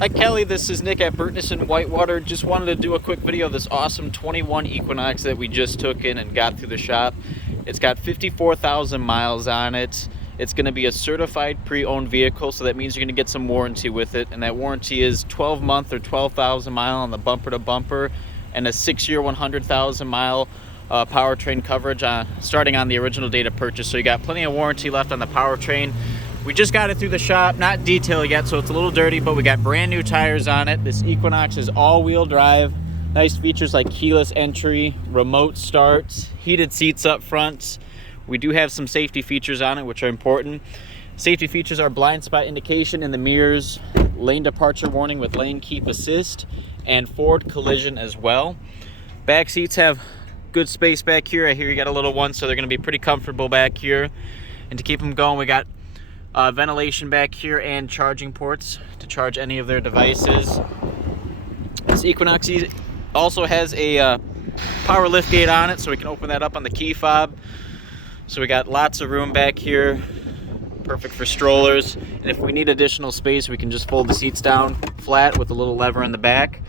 Hi Kelly, this is Nick at Burtness in Whitewater. Just wanted to do a quick video of this awesome 21 Equinox that we just took in and got through the shop. It's got 54,000 miles on it. It's going to be a certified pre-owned vehicle, so that means you're going to get some warranty with it, and that warranty is 12-month or 12,000 mile on the bumper to bumper, and a 6-year 100,000 mile powertrain coverage starting on the original date of purchase. So you got plenty of warranty left on the powertrain. We just got it through the shop, not detailed yet, so it's a little dirty, but we got brand new tires on it. This Equinox is all-wheel drive. Nice features like keyless entry, remote starts, heated seats up front. We do have some safety features on it, which are important. Safety features are blind spot indication in the mirrors, lane departure warning with lane keep assist, and forward collision as well. Back seats have good space back here. I hear you got a little one, so they're going to be pretty comfortable back here. And to keep them going, we got ventilation back here and charging ports to charge any of their devices. This Equinox also has a power lift gate on it, so we can open that up on the key fob. So we got lots of room back here, perfect for strollers. And if we need additional space, we can just fold the seats down flat with a little lever in the back.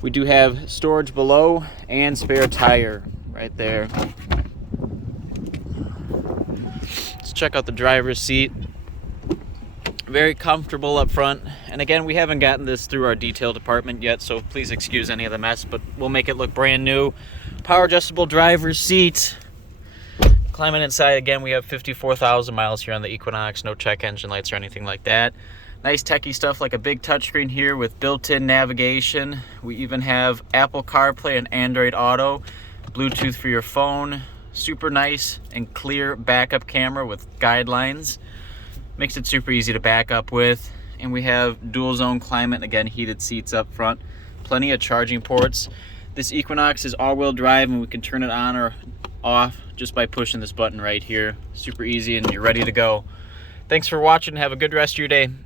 We do have storage below and spare tire right there. Let's check out the driver's seat. Very comfortable up front, and again, we haven't gotten this through our detail department yet, so please excuse any of the mess, but we'll make it look brand new. Power adjustable driver's seat. Climbing inside, again, we have 54,000 miles here on the Equinox. No check engine lights or anything like that. Nice techie stuff like a big touchscreen here with built-in navigation. We even have Apple CarPlay and Android Auto, Bluetooth for your phone. Super nice and clear backup camera with guidelines. Makes it super easy to back up with. And we have dual zone climate, again, heated seats up front. Plenty of charging ports. This Equinox is all-wheel drive, and we can turn it on or off just by pushing this button right here. Super easy, and you're ready to go. Thanks for watching. Have a good rest of your day.